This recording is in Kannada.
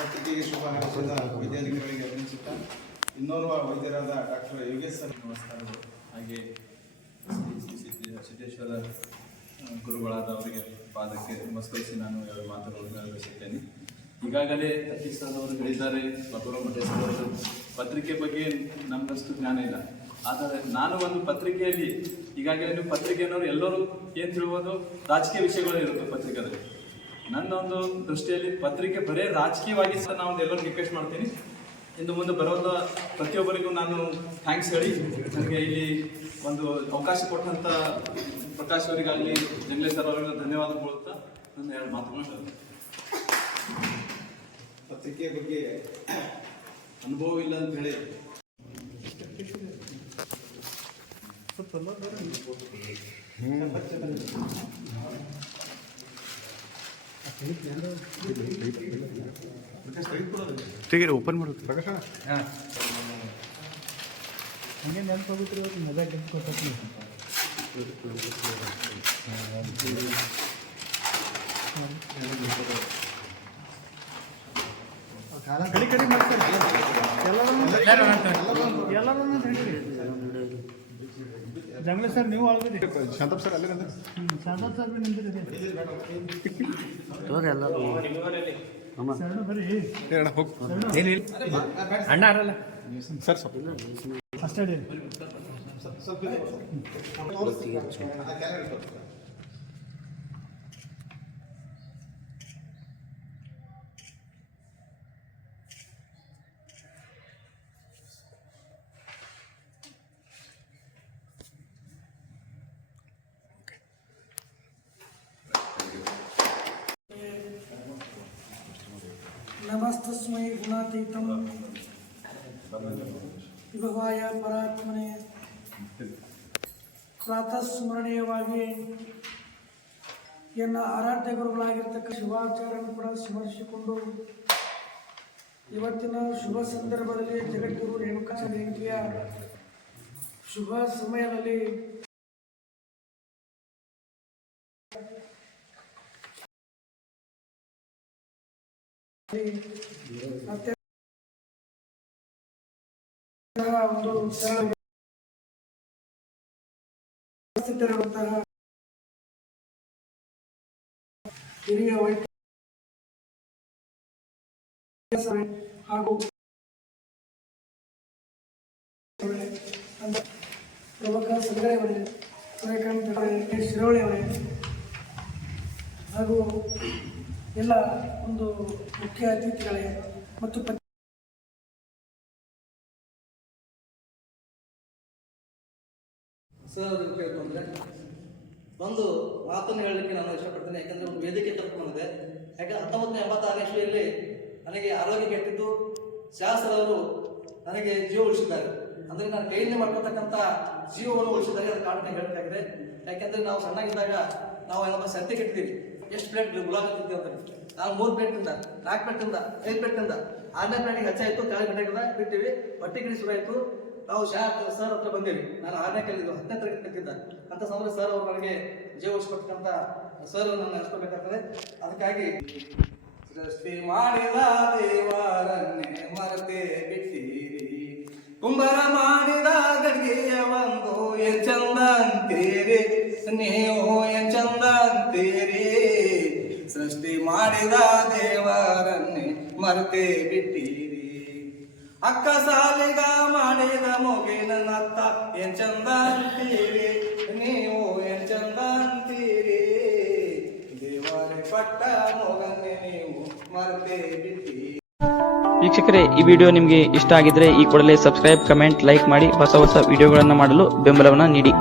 ಪತ್ರಿಕೆಗೆ ಶುಭ ಹಾರೈಸಿದ ವೈದ್ಯಾಧಿಕಾರಿಗಳಿಗೆ ಅಭಿನಂದಿಸುತ್ತಾ ಇನ್ನೋರ್ವ ವೈದ್ಯರಾದ ಡಾಕ್ಟರ್ ಯೋಗೇಶ್ ಸರ್ ನಮಸ್ಕಾರಗಳು. ಹಾಗೆ ಸಿದ್ದೇಶ್ವರ ಗುರುಗಳಾದ ಅವರಿಗೆ ಪಾದಕ್ಕೆ ನಮಸ್ಕರಿಸಿ ನಾನು ಎರಡು ಮಾತುಗಳನ್ನು ಬಯಸುತ್ತೇನೆ. ಈಗಾಗಲೇ ಸತೀಶ್ ಸರ್ ಅವರು ಹೇಳಿದ್ದಾರೆ, ಬಸವರ ಮಠೇಶ್ವರ ಅವರು ಪತ್ರಿಕೆ ಬಗ್ಗೆ ನಮಗಷ್ಟು ಜ್ಞಾನ ಇಲ್ಲ. ಆದರೆ ನಾನು ಒಂದು ಪತ್ರಿಕೆಯಲ್ಲಿ ಈಗಾಗಲೇ ನೀವು ಪತ್ರಿಕೆಯವರು ಎಲ್ಲರೂ ಏನು ತಿಳುವುದು ರಾಜಕೀಯ ವಿಷಯಗಳು ಇರುತ್ತೆ ಪತ್ರಿಕೆಯಲ್ಲಿ. ನನ್ನ ಒಂದು ದೃಷ್ಟಿಯಲ್ಲಿ ಪತ್ರಿಕೆ ಬರೇ ರಾಜಕೀಯವಾಗಿ ಸಹ ನಾನು ಎಲ್ಲರೂ ರಿಕ್ವೆಸ್ಟ್ ಮಾಡ್ತೀನಿ. ಇನ್ನು ಮುಂದೆ ಬರುವಂಥ ಪ್ರತಿಯೊಬ್ಬರಿಗೂ ನಾನು ಥ್ಯಾಂಕ್ಸ್ ಹೇಳಿ ನನಗೆ ಇಲ್ಲಿ ಒಂದು ಅವಕಾಶ ಕೊಟ್ಟಂಥ ಪ್ರಕಾಶ್ ಅವರಿಗಾಗಲಿ ಜಂಗ್ಲೆ ಸರ್ ಅವರಿಗೆ ಧನ್ಯವಾದ ಕೊಡುತ್ತಾ ನನ್ನ ಎರಡು ಮಾತುಗಳನ್ನು ಹೇಳ್ತೀನಿ. ಪತ್ರಿಕೆ ಬಗ್ಗೆ ಅನುಭವ ಇಲ್ಲ ಅಂತ ಹೇಳಿ ಓಪನ್ ಮಾಡೋದು ಪ್ರಕಾಶ ಹಂಗೆ ನೆನಪಾಗುತ್ತೆ ಮೊಬೈಲ್ ಕೊಡ್ತೀನಿ. ಕಡಿ ಕಡಿ ಮಾಡ್ತಾರೆ ಎಲ್ಲರೂ ಜಂಗ್ಲೆ ಸರ್ ನೀವು ಆಳ್ಬೇಕು. ಶಾಂತಪ್ಪ ಸರ್ ಅಲ್ಲೇ ಶಾಂತಪ್ಪ ಸರ್ ನಿಂತಿದೆ ಬರ್ರಿ ಅಣ್ಣ ಅರಲ್ಲ ಸರ್ ಫಸ್ಟ್ ಅಡಿ ನಮಸ್ತಸ್ಮೈ ಗುಣಾತೀತಂ ವಿಭವಾಯ ಪರಾತ್ಮನೆ ಪ್ರಾತಃ ಸ್ಮರಣೀಯವಾಗಿ ಎನ್ನ ಆರಾಧ್ಯ ಗುರುಗಳಾಗಿರ್ತಕ್ಕ ಶಿವಾಚಾರ್ಯರನ್ನು ಕೂಡ ಸ್ಮರಿಸಿಕೊಂಡು ಇವತ್ತಿನ ಶುಭ ಸಂದರ್ಭದಲ್ಲಿ ಜಗದ್ಗುರು ರೇಣುಕಾಚಾರ್ಯ ಜಯಂತಿಯ ಶುಭ ಸಮಯದಲ್ಲಿ ಒಂದು ಸರಳ ಹಿರಿಯ ವೈದ್ಯ ಹಾಗೂ ಪ್ರಮುಖ ಸಂಘಟನೆ ಶಿರೋಳಿ ಅವರೇ ಹಾಗೂ ಎಲ್ಲ ಒಂದು ಮುಖ್ಯ ಅತಿಥಿಗಳೇ ಮತ್ತು ಸರ್ ಕೇಳ್ಕೊಂಡ್ರೆ ಒಂದು ಮಾತನ್ನು ಹೇಳಲಿಕ್ಕೆ ನಾನು ಇಷ್ಟಪಡ್ತೇನೆ. ಯಾಕಂದರೆ ಒಂದು ವೇದಿಕೆ ಕಲ್ತ್ಕೊಂಡಿದೆ. ಯಾಕೆ 1986ನೇ ಇಸ್ವಿಯಲ್ಲಿ ನನಗೆ ಆರೋಗ್ಯ ಕೆಟ್ಟಿದ್ದು ಶಾಸ್ತ್ರವರು ನನಗೆ ಜೀವ ಉಳಿಸಿದ್ದಾರೆ. ಅಂದರೆ ನಾನು ಕೈಯಲ್ಲಿ ಮಾಡ್ಕೊತಕ್ಕಂಥ ಜೀವವನ್ನು ಉಳಿಸಿದ್ದಾರೆ. ಅದರ ಕಾರಣ ಹೇಳಬೇಕಾಗಿದೆ. ಯಾಕೆಂದರೆ ನಾವು ಸಣ್ಣಗಿದ್ದಾಗ ನಾವು ಏನಪ್ಪ ಸತ್ಯ ಕೆಟ್ಟಿದ್ದೀವಿ, ಎಷ್ಟು ಪ್ಲೇಟ್ ಗುಲಾಬ್ ತಿಂತೀವಿ ಅಂತ. ನಾನು 3 ಪ್ಲೇಟಿಂದ 4 ಪ್ಲೇಟಿಂದ 5 ಪ್ಲೇಟಿಂದ 6ನೇ ಪ್ಲೇಟಿಗೆ ಹೆಚ್ಚಾಯಿತು. ಕೆಳಗೆ ಗಂಟೆಗೆ ಬಿಟ್ಟಿವಿ. ಹೊಟ್ಟೆ ಗಿಡಿ ಶುರು ಆಯಿತು. ನಾವು ಸರ್ ಹತ್ರ ಬಂದೇವಿ. ನಾನು 6ನೇ ಕಲಿದ್ದು 10ನೇ ತರಗತಿ ಕಲಿತಿದ್ದ ಅಂತ ಸಮಯ ಸರ್ ಅವರು ನನಗೆ ಜೀವ ಉಳಿಸ್ಕೊಟ್ಟಂತ ಸರ್ ನಾನು ನೆನೆಸ್ಕೋಬೇಕಾಗ್ತದೆ. ಅದಕ್ಕಾಗಿ ಸೃಷ್ಟಿ ಮಾಡಿದ ದೇವರನ್ನೇ ಮರೆತೇ ಬಿಟ್ಟಿರಿ, ಕುಂಬರ ಮಾಡಿದ ಗಡಿಗೆಯ ಒಂದು ಏನ್ ಚಂದ ಅಂತೀರಿ, ನೀವು ಏನ್ ಚಂದ ಅಂತೀರಿ. ಸೃಷ್ಟಿ ಮಾಡಿದ ದೇವರನ್ನೇ ಮರೆತೇ ಬಿಟ್ಟಿರಿ, ಅಕ್ಕ ಸಾಲಿಗ ಮಾಡಿದ ಮುಗಿನ ನತ್ತ ಏನ್ ಚಂದ ಅಂತೀರಿ, ನೀವು ಏನ್ ಚಂದ ಅಂತೀರಿ. ದೇವರೇ ಪಟ್ಟ ಮೊಗನ್ನೇ ನೀವು ಮರೆತೇ ಬಿಟ್ಟಿರಿ. ವೀಕ್ಷಕರೇ, ಈ ವಿಡಿಯೋ ನಿಮಗೆ ಇಷ್ಟ ಆಗಿದ್ರೆ ಈ ಕೂಡಲೇ ಸಬ್ಸ್ಕ್ರೈಬ್, ಕಮೆಂಟ್, ಲೈಕ್ ಮಾಡಿ ಹೊಸ ವಿಡಿಯೋಗಳನ್ನು ಮಾಡಲು ಬೆಂಬಲವನ್ನು ನೀಡಿ.